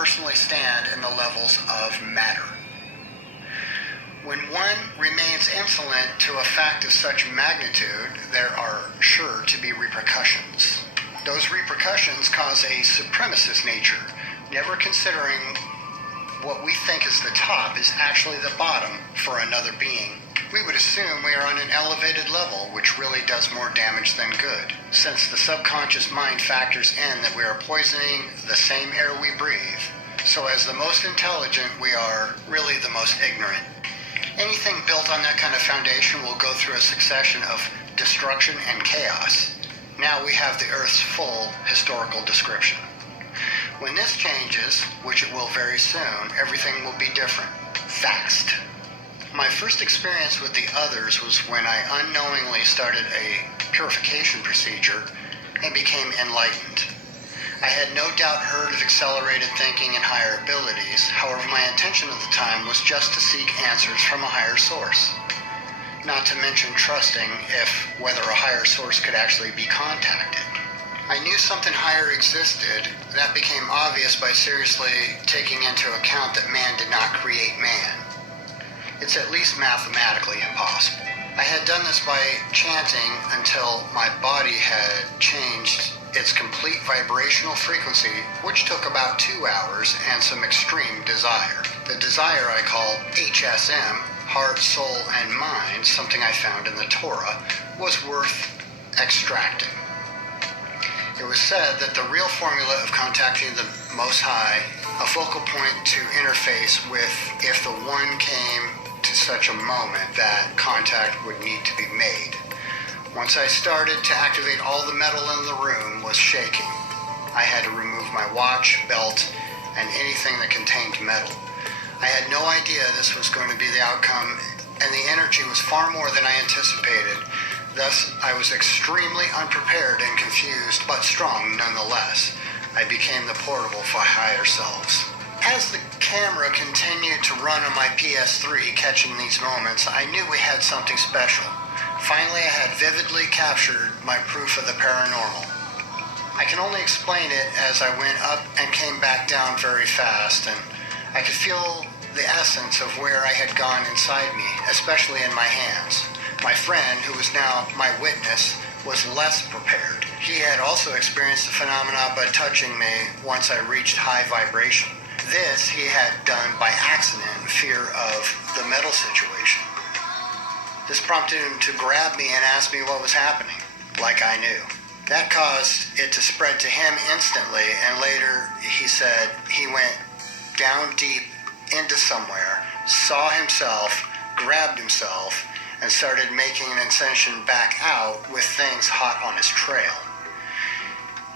personally stand in the levels of matter. When one remains insolent to a fact of such magnitude, there are sure to be repercussions. Those repercussions cause a supremacist nature, never considering what we think is the top is actually the bottom for another being. We would assume we are on an elevated level, which really does more damage than good, since the subconscious mind factors in that we are poisoning the same air we breathe. So as the most intelligent, we are really the most ignorant. Anything built on that kind of foundation will go through a succession of destruction and chaos. Now we have the Earth's full historical description. When this changes, which it will very soon, everything will be different. Fast. My first experience with the others was when I unknowingly started a purification procedure and became enlightened. I had no doubt heard of accelerated thinking and higher abilities. However, my intention at the time was just to seek answers from a higher source. Not to mention trusting whether a higher source could actually be contacted. I knew something higher existed. That became obvious by seriously taking into account that man did not create man. It's at least mathematically impossible. I had done this by chanting until my body had changed its complete vibrational frequency, which took about 2 hours and some extreme desire. The desire I call HSM, heart, soul, and mind, something I found in the Torah, was worth extracting. It was said that the real formula of contacting the Most High, a focal point to interface with if the One came to such a moment that contact would need to be made. Once I started to activate all the metal in the room was shaking. I had to remove my watch, belt, and anything that contained metal. I had no idea this was going to be the outcome, and the energy was far more than I anticipated. Thus, I was extremely unprepared and confused, but strong nonetheless. I became the portable for higher selves. As the camera continued to run on my PS3, catching these moments, I knew we had something special. Finally, I had vividly captured my proof of the paranormal. I can only explain it as I went up and came back down very fast, and I could feel the essence of where I had gone inside me, especially in my hands. My friend, who was now my witness, was less prepared. He had also experienced the phenomena by touching me once I reached high vibration. This he had done by accident in fear of the metal situation. This prompted him to grab me and ask me what was happening, like I knew. That caused it to spread to him instantly, and later he said he went down deep into somewhere, saw himself, grabbed himself, and started making an ascension back out with things hot on his trail.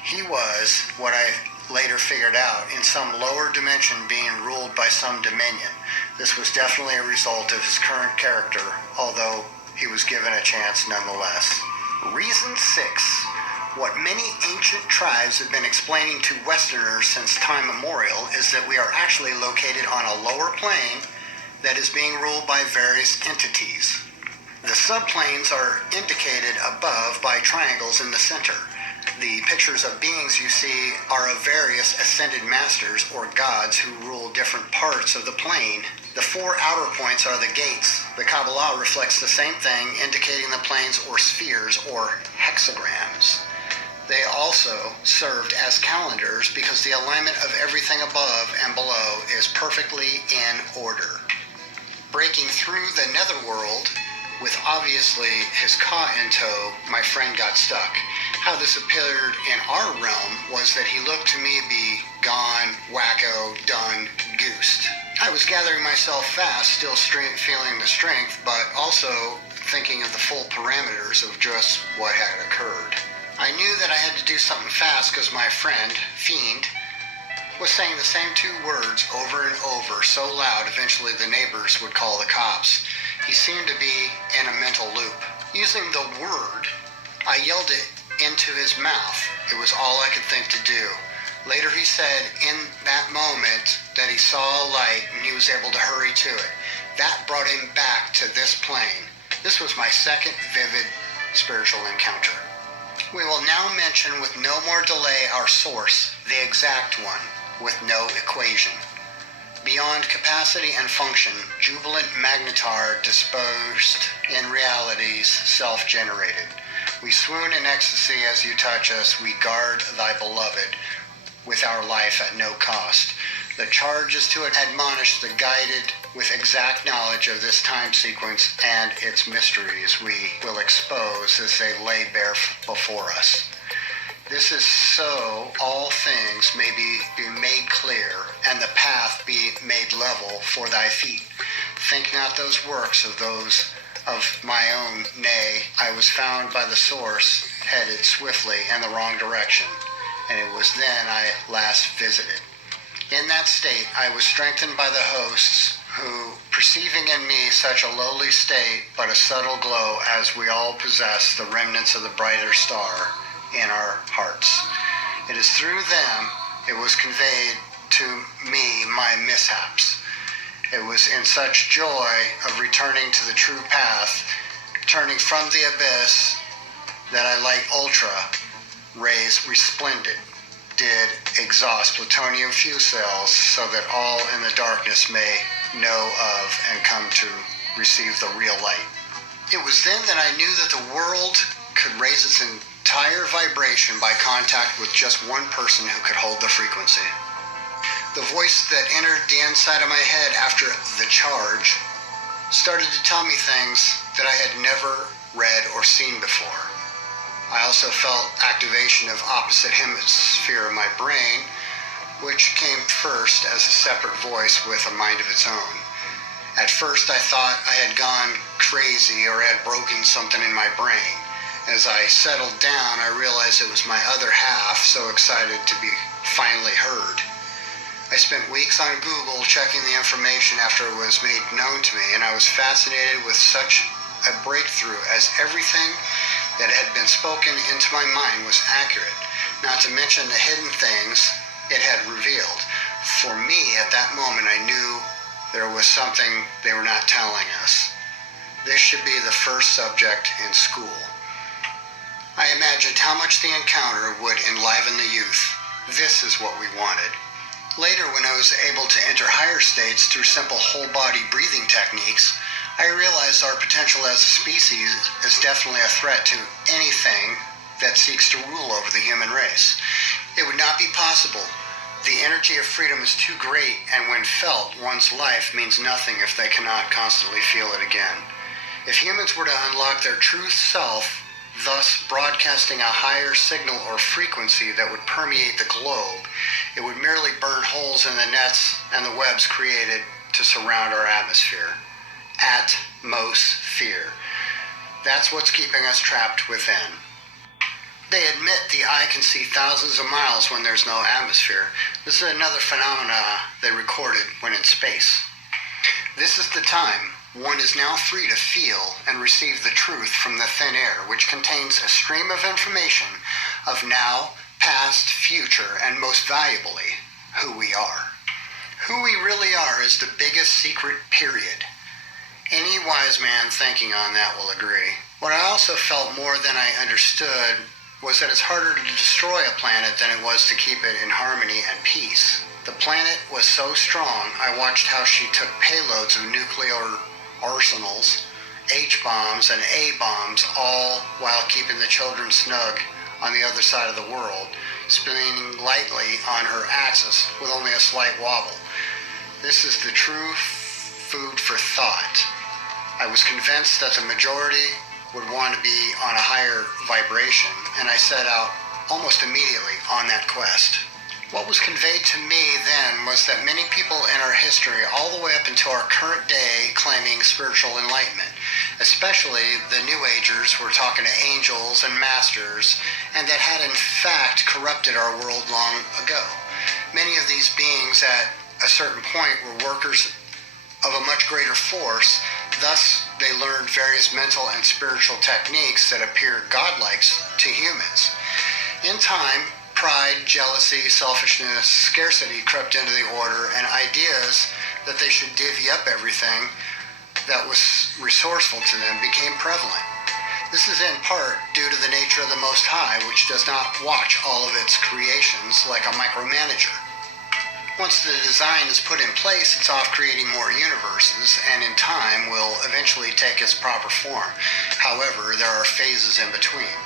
He was, what I later figured out, in some lower dimension being ruled by some dominion. This was definitely a result of his current character, although he was given a chance nonetheless. Reason 6. What many ancient tribes have been explaining to Westerners since time immemorial is that we are actually located on a lower plane that is being ruled by various entities. The subplanes are indicated above by triangles in the center. The pictures of beings you see are of various ascended masters or gods who rule different parts of the plane. The 4 outer points are the gates. The Kabbalah reflects the same thing, indicating the planes or spheres or hexagrams. They also served as calendars because the alignment of everything above and below is perfectly in order. Breaking through the netherworld, with obviously his Ka in tow, my friend got stuck. How this appeared in our realm was that he looked to me to be gone, wacko, done, goosed. I was gathering myself fast, still feeling the strength, but also thinking of the full parameters of just what had occurred. I knew that I had to do something fast because my friend, Fiend, was saying the same 2 words over and over so loud eventually the neighbors would call the cops. He seemed to be in a mental loop. Using the word, I yelled it into his mouth. It was all I could think to do. Later he said in that moment that he saw a light and he was able to hurry to it. That brought him back to this plane. This was my second vivid spiritual encounter. We will now mention with no more delay our source, the exact one. with no equation. Beyond capacity and function, jubilant magnetar disposed in realities self-generated. We swoon in ecstasy as you touch us. We guard thy beloved with our life at no cost. The charge is to admonish the guided with exact knowledge of this time sequence and its mysteries we will expose as they lay bare before us. This is so all things may be made clear, and the path be made level for thy feet. Think not those works of those of my own, nay, I was found by the source, headed swiftly in the wrong direction, and it was then I last visited. In that state I was strengthened by the hosts, who, perceiving in me such a lowly state, but a subtle glow, as we all possess the remnants of the brighter star in our hearts. It is through them it was conveyed to me my mishaps. It was in such joy of returning to the true path, turning from the abyss, that I, like ultra rays resplendent, did exhaust plutonium fuel cells, so that all in the darkness may know of and come to receive the real light. It was then that I knew that the world could raise its entire vibration by contact with just one person who could hold the frequency. The voice that entered the inside of my head after the charge started to tell me things that I had never read or seen before. I also felt activation of opposite hemisphere of my brain, which came first as a separate voice with a mind of its own. At first I thought I had gone crazy or had broken something in my brain. As I settled down, I realized it was my other half, so excited to be finally heard. I spent weeks on Google checking the information after it was made known to me, and I was fascinated with such a breakthrough, as everything that had been spoken into my mind was accurate, not to mention the hidden things it had revealed. For me, at that moment, I knew there was something they were not telling us. This should be the first subject in school. I imagined how much the encounter would enliven the youth. This is what we wanted. Later, when I was able to enter higher states through simple whole-body breathing techniques, I realized our potential as a species is definitely a threat to anything that seeks to rule over the human race. It would not be possible. The energy of freedom is too great, and when felt, one's life means nothing if they cannot constantly feel it again. If humans were to unlock their true self, thus broadcasting a higher signal or frequency that would permeate the globe, it would merely burn holes in the nets and the webs created to surround our atmosphere. Atmosphere. That's what's keeping us trapped within. They admit the eye can see thousands of miles when there's no atmosphere. This is another phenomena they recorded when in space. This is the time. One is now free to feel and receive the truth from the thin air, which contains a stream of information of now, past, future, and most valuably, who we are. Who we really are is the biggest secret, period. Any wise man thinking on that will agree. What I also felt more than I understood was that it's harder to destroy a planet than it was to keep it in harmony and peace. The planet was so strong, I watched how she took payloads of nuclear arsenals, H-bombs and A-bombs, all while keeping the children snug on the other side of the world, spinning lightly on her axis with only a slight wobble. This is the true food for thought. I was convinced that the majority would want to be on a higher vibration, and I set out almost immediately on that quest. What was conveyed to me then was that many people in our history, all the way up into our current day, claiming spiritual enlightenment, especially the New Agers, were talking to angels and masters, and that had in fact corrupted our world long ago. Many of these beings at a certain point were workers of a much greater force. Thus, they learned various mental and spiritual techniques that appear godlike to humans. In time, pride, jealousy, selfishness, scarcity crept into the order, and ideas that they should divvy up everything that was resourceful to them became prevalent. This is in part due to the nature of the Most High, which does not watch all of its creations like a micromanager. Once the design is put in place, it's off creating more universes, and in time will eventually take its proper form. However, there are phases in between.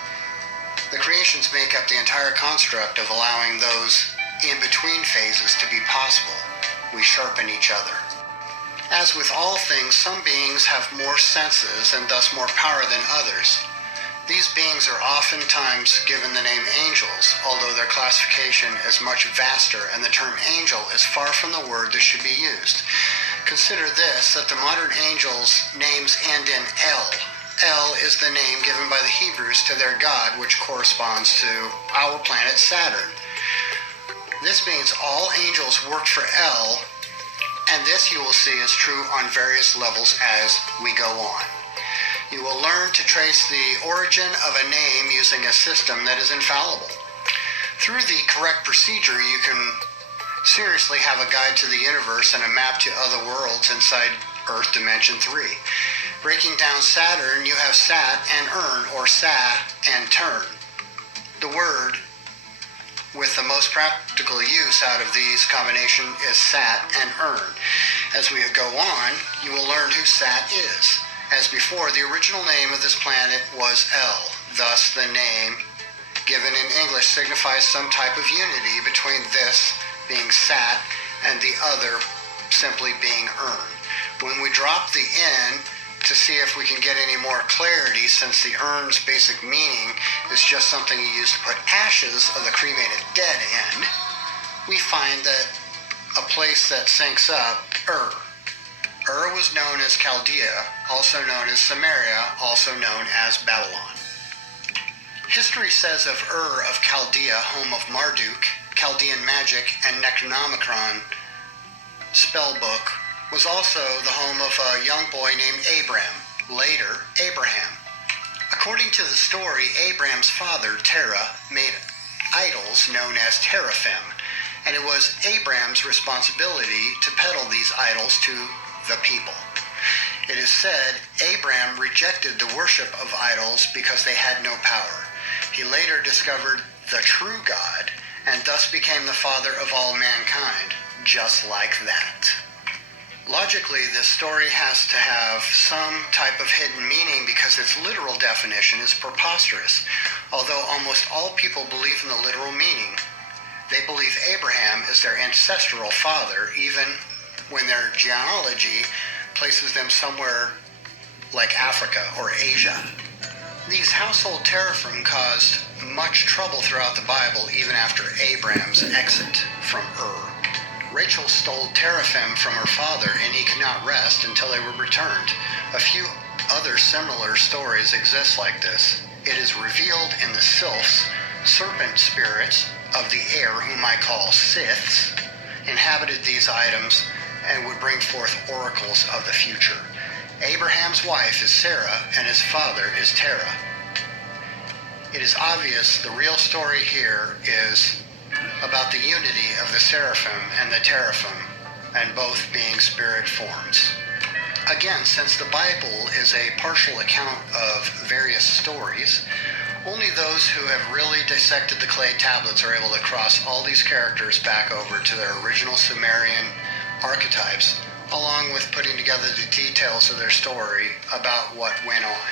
The creations make up the entire construct of allowing those in-between phases to be possible. We sharpen each other. As with all things, some beings have more senses and thus more power than others. These beings are oftentimes given the name angels, although their classification is much vaster, and the term angel is far from the word that should be used. Consider this, that the modern angels' names end in El. El is the name given by the Hebrews to their god, which corresponds to our planet Saturn. This means all angels work for El, and this you will see is true on various levels as we go on. You will learn to trace the origin of a name using a system that is infallible. Through the correct procedure, you can seriously have a guide to the universe and a map to other worlds inside Earth Dimension 3. Breaking down Saturn, you have Sat and Ern, or Sa and Turn. The word with the most practical use out of these combination is Sat and Ern. As we go on, you will learn who Sat is. As before, the original name of this planet was El. Thus, the name given in English signifies some type of unity between this being Sat and the other simply being Ern. When we drop the N to see if we can get any more clarity, since the Ern's basic meaning is just something you use to put ashes of the cremated dead in, we find that a place that syncs up, Ur was known as Chaldea, also known as Samaria, also known as Babylon. History says of Ur of Chaldea, home of Marduk, Chaldean magic, and Necronomicon spellbook, was also the home of a young boy named Abram, later Abraham. According to the story, Abram's father, Terah, made idols known as teraphim, and it was Abram's responsibility to peddle these idols to the people. It is said Abram rejected the worship of idols because they had no power. He later discovered the true God and thus became the father of all mankind, just like that. Logically, this story has to have some type of hidden meaning because its literal definition is preposterous. Although almost all people believe in the literal meaning, they believe Abraham is their ancestral father, even when their genealogy places them somewhere like Africa or Asia. These household teraphim caused much trouble throughout the Bible, even after Abraham's exit from Ur. Rachel stole teraphim from her father, and he could not rest until they were returned. A few other similar stories exist like this. It is revealed in the sylphs, serpent spirits of the air, whom I call Siths, inhabited these items and would bring forth oracles of the future. Abraham's wife is Sarah, and his father is Terah. It is obvious the real story here is about the unity of the seraphim and the teraphim, and both being spirit forms. Again, since the Bible is a partial account of various stories, only those who have really dissected the clay tablets are able to cross all these characters back over to their original Sumerian archetypes, along with putting together the details of their story about what went on.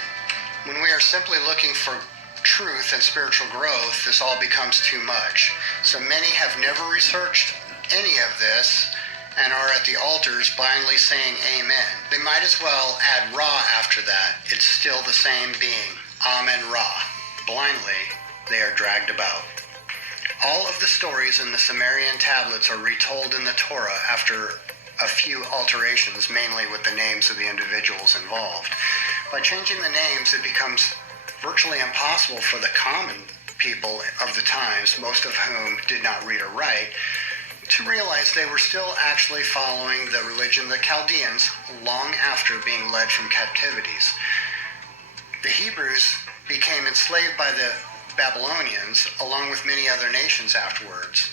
When we are simply looking for truth and spiritual growth, this all becomes too much. So many have never researched any of this and are at the altars blindly saying amen. They might as well add Ra after that. It's still the same being, Amen Ra. Blindly, they are dragged about. All of the stories in the Sumerian tablets are retold in the Torah after a few alterations, mainly with the names of the individuals involved. By changing the names, it becomes virtually impossible for the common people of the times, most of whom did not read or write, to realize they were still actually following the religion of the Chaldeans long after being led from captivities. The Hebrews became enslaved by the Babylonians, along with many other nations afterwards.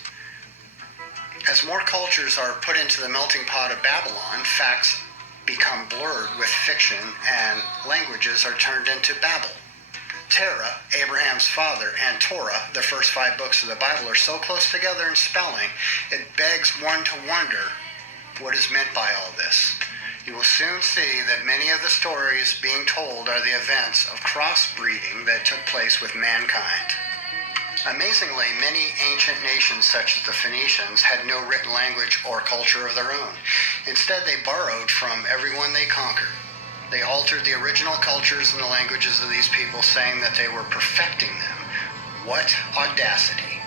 As more cultures are put into the melting pot of Babylon, facts become blurred with fiction and languages are turned into babble. Terah, Abraham's father, and Torah, the first 5 books of the Bible, are so close together in spelling, it begs one to wonder what is meant by all this. You will soon see that many of the stories being told are the events of crossbreeding that took place with mankind. Amazingly, many ancient nations such as the Phoenicians had no written language or culture of their own. Instead, they borrowed from everyone they conquered. They altered the original cultures and the languages of these people, saying that they were perfecting them. What audacity!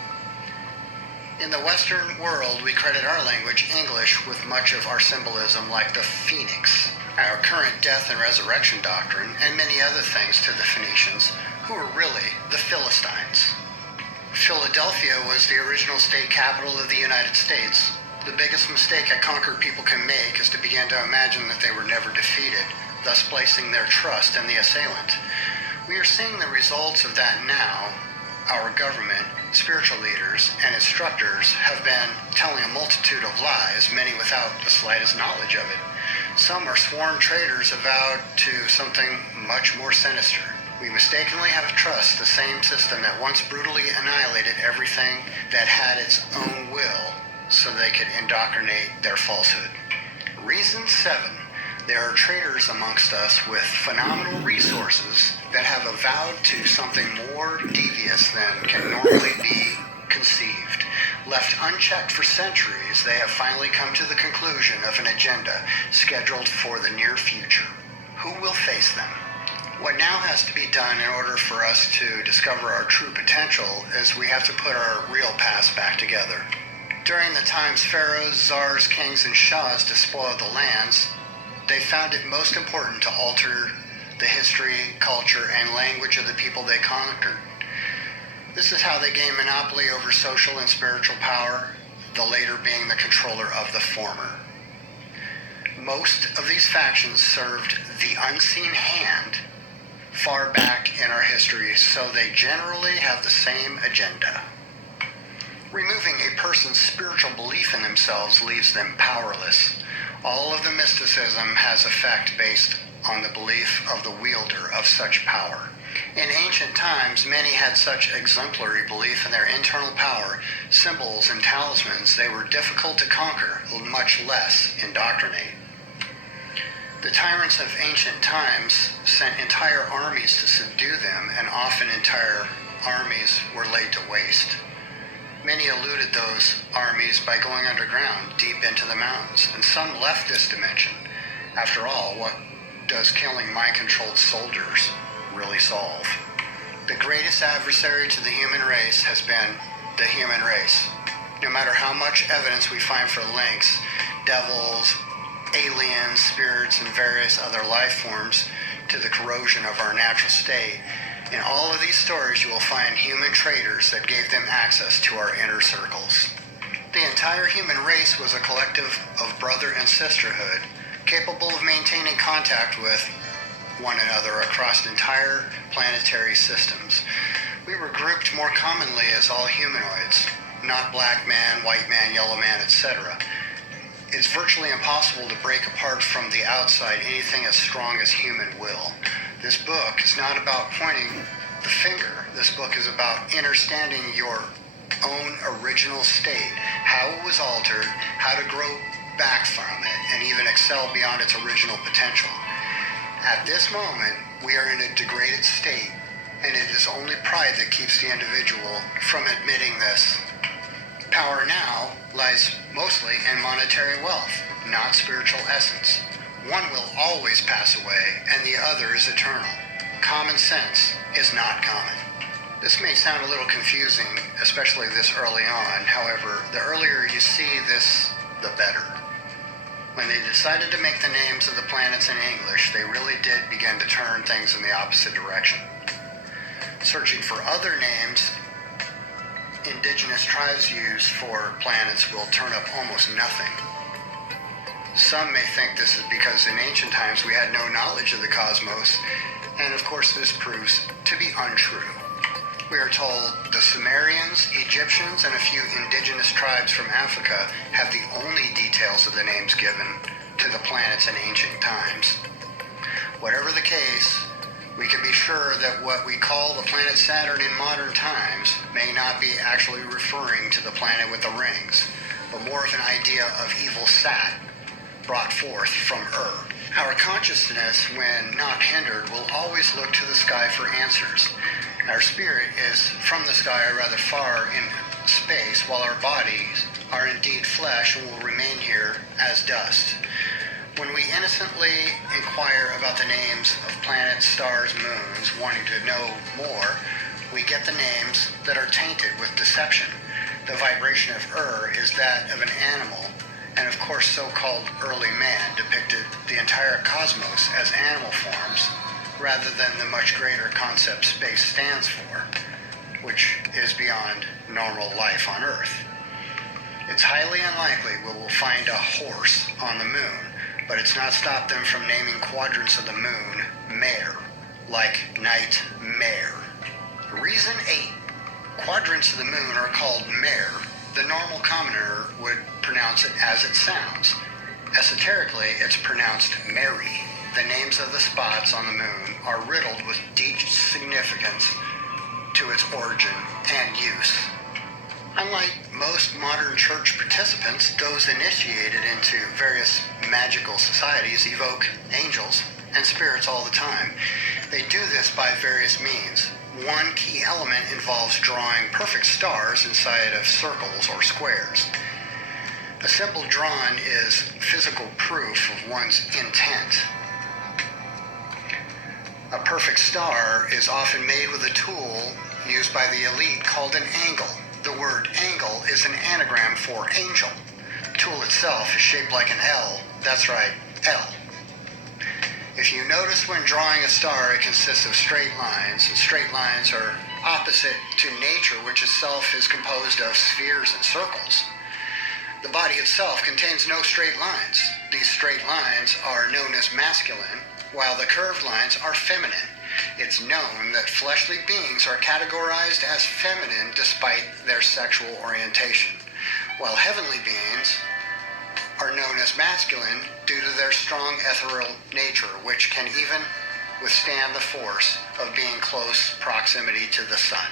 In the Western world, we credit our language, English, with much of our symbolism, like the phoenix, our current death and resurrection doctrine, and many other things to the Phoenicians, who were really the Philistines. Philadelphia was the original state capital of the United States. The biggest mistake a conquered people can make is to begin to imagine that they were never defeated, thus placing their trust in the assailant. We are seeing the results of that now. Our government, spiritual leaders, and instructors have been telling a multitude of lies, many without the slightest knowledge of it. Some are sworn traitors avowed to something much more sinister. We mistakenly have to trust the same system that once brutally annihilated everything that had its own will so they could indoctrinate their falsehood. Reason 7. There are traitors amongst us with phenomenal resources that have avowed to something more devious than can normally be conceived. Left unchecked for centuries, they have finally come to the conclusion of an agenda scheduled for the near future. Who will face them? What now has to be done in order for us to discover our true potential is we have to put our real past back together. During the times pharaohs, czars, kings, and shahs despoiled the lands, they found it most important to alter the history, culture, and language of the people they conquered. This is how they gained monopoly over social and spiritual power, the later being the controller of the former. Most of these factions served the unseen hand far back in our history, so they generally have the same agenda. Removing a person's spiritual belief in themselves leaves them powerless. All of the mysticism has effect based on the belief of the wielder of such power. In ancient times, many had such exemplary belief in their internal power, symbols and talismans, they were difficult to conquer, much less indoctrinate. The tyrants of ancient times sent entire armies to subdue them, and often entire armies were laid to waste. Many eluded those armies by going underground, deep into the mountains, and some left this dimension. After all, what does killing mind-controlled soldiers really solve? The greatest adversary to the human race has been the human race. No matter how much evidence we find for links, devils, aliens, spirits, and various other life forms to the corrosion of our natural state, in all of these stories you will find human traitors that gave them access to our inner circles. The entire human race was a collective of brother and sisterhood, capable of maintaining contact with one another across entire planetary systems. We were grouped more commonly as all humanoids, not black man, white man, yellow man, etc. It's virtually impossible to break apart from the outside anything as strong as human will. This book is not about pointing the finger. This book is about understanding your own original state, how it was altered, how to grow back from it, and even excel beyond its original potential. At this moment, we are in a degraded state, and it is only pride that keeps the individual from admitting this. Power now lies mostly in monetary wealth, not spiritual essence. One will always pass away, and the other is eternal. Common sense is not common. This may sound a little confusing, especially this early on. However, the earlier you see this, the better. When they decided to make the names of the planets in English, they really did begin to turn things in the opposite direction. Searching for other names indigenous tribes use for planets will turn up almost nothing. Some may think this is because in ancient times we had no knowledge of the cosmos, and of course this proves to be untrue. We are told the Sumerians, Egyptians, and a few indigenous tribes from Africa have the only details of the names given to the planets in ancient times. Whatever the case, We can be sure that what we call the planet Saturn in modern times may not be actually referring to the planet with the rings, but more of an idea of evil Sat, brought forth from Our consciousness, when not hindered, will always look to the sky for answers. Our spirit is from the sky rather far in space, while our bodies are indeed flesh and will remain here as dust. When we innocently inquire about the names of planets, stars, moons, wanting to know more, we get the names that are tainted with deception. The vibration of is that of an animal, and of course so-called early man depicted the entire cosmos as animal forms, rather than the much greater concept space stands for, which is beyond normal life on Earth. It's highly unlikely we will find a horse on the moon, but it's not stopped them from naming quadrants of the moon mare, like nightmare. Reason 8. Quadrants of the moon are called mare. The normal commoner would pronounce it as it sounds. Esoterically, it's pronounced Mary. The names of the spots on the moon are riddled with deep significance to its origin and use. Unlike most modern church participants, those initiated into various magical societies evoke angels and spirits all the time. They do this by various means. One key element involves drawing perfect stars inside of circles or squares. A symbol drawn is physical proof of one's intent. A perfect star is often made with a tool used by the elite called an angle. The word angle is an anagram for angel. The tool itself is shaped like an L. That's right, L. If you notice when drawing a star, it consists of straight lines, and straight lines are opposite to nature, which itself is composed of spheres and circles. The body itself contains no straight lines. These straight lines are known as masculine, while the curved lines are feminine. It's known that fleshly beings are categorized as feminine despite their sexual orientation, while heavenly beings are known as masculine due to their strong ethereal nature, which can even withstand the force of being close proximity to the sun.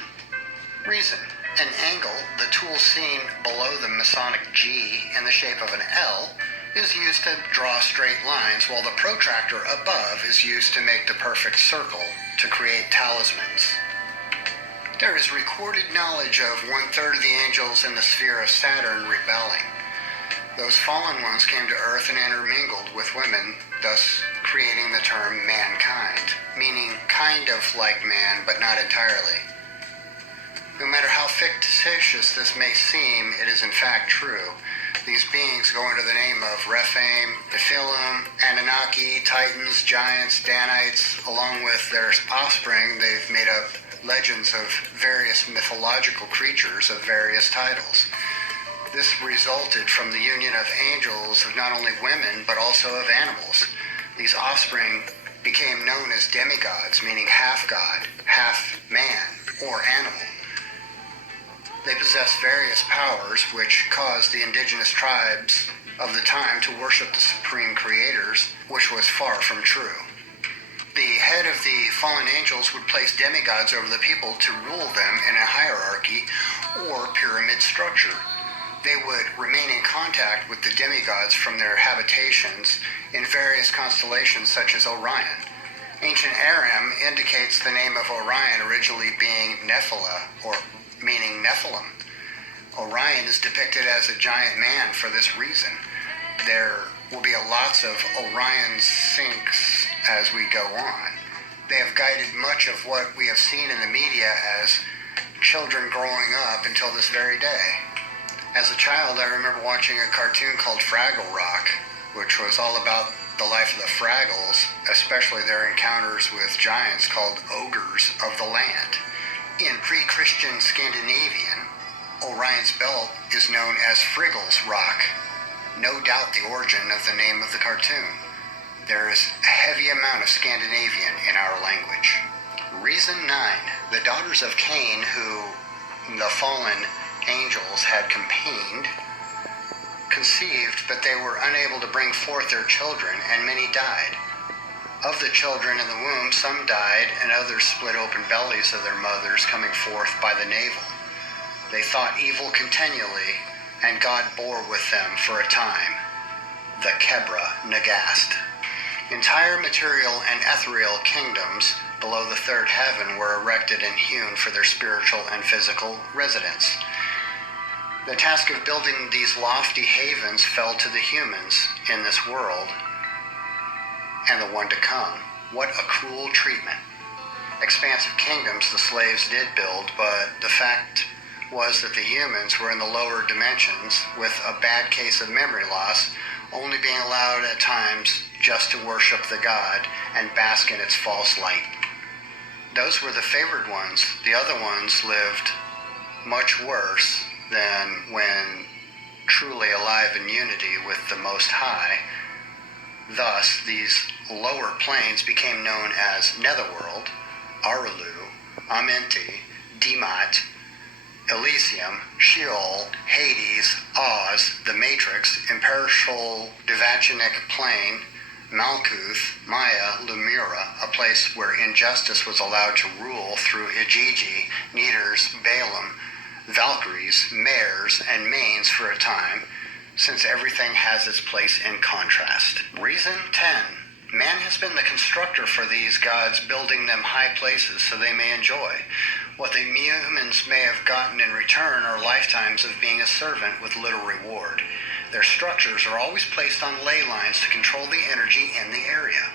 Reason. An angle, the tool seen below the Masonic G in the shape of an L, is used to draw straight lines, while the protractor above is used to make the perfect circle to create talismans. There is recorded knowledge of 1/3 of the angels in the sphere of Saturn rebelling. Those fallen ones came to Earth and intermingled with women, thus creating the term mankind, meaning kind of like man, but not entirely. No matter how fictitious this may seem, it is in fact true. These beings go under the name of Rephaim, Nephilim, Anunnaki, Titans, Giants, Danites. Along with their offspring, they've made up legends of various mythological creatures of various titles. This resulted from the union of angels of not only women, but also of animals. These offspring became known as demigods, meaning half god, half man, or animal. They possessed various powers which caused the indigenous tribes of the time to worship the supreme creators, which was far from true. The head of the fallen angels would place demigods over the people to rule them in a hierarchy or pyramid structure. They would remain in contact with the demigods from their habitations in various constellations such as Orion. Ancient Aram indicates the name of Orion originally being Nephilah, or meaning Nephilim. Orion is depicted as a giant man for this reason. There will be lots of Orion sinks as we go on. They have guided much of what we have seen in the media as children growing up until this very day. As a child, I remember watching a cartoon called Fraggle Rock, which was all about the life of the Fraggles, especially their encounters with giants called ogres of the land. In pre-Christian Scandinavian, Orion's belt is known as Friggle's Rock, no doubt the origin of the name of the cartoon. There is a heavy amount of Scandinavian in our language. Reason 9. The daughters of Cain, who the fallen angels had companioned, conceived, but they were unable to bring forth their children, and many died. Of the children in the womb, some died, and others split open bellies of their mothers, coming forth by the navel. They thought evil continually, and God bore with them for a time. The Kebra Nagast. Entire material and ethereal kingdoms below the third heaven were erected and hewn for their spiritual and physical residence. The task of building these lofty havens fell to the humans in this world and the one to come. What a cruel treatment. Expansive kingdoms the slaves did build, but the fact was that the humans were in the lower dimensions with a bad case of memory loss, only being allowed at times just to worship the god and bask in its false light. Those were the favored ones. The other ones lived much worse than when truly alive in unity with the Most High. Thus, these lower planes became known as Netherworld, Arulu, Amenti, Demat, Elysium, Sheol, Hades, Oz, the Matrix, Imperishable Devachanic Plane, Malkuth, Maya, Lemura, a place where injustice was allowed to rule through Igigi, Neters, Balaam, Valkyries, Mares, and Manes for a time, since everything has its place in contrast. Reason 10. Man has been the constructor for these gods, building them high places so they may enjoy. What the humans may have gotten in return are lifetimes of being a servant with little reward. Their structures are always placed on ley lines to control the energy in the area.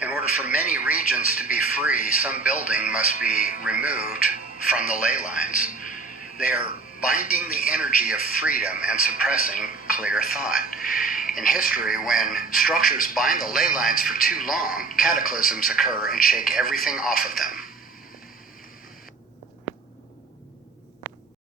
In order for many regions to be free, some building must be removed from the ley lines. They are binding the energy of freedom and suppressing clear thought. In history, when structures bind the ley lines for too long, cataclysms occur and shake everything off of them.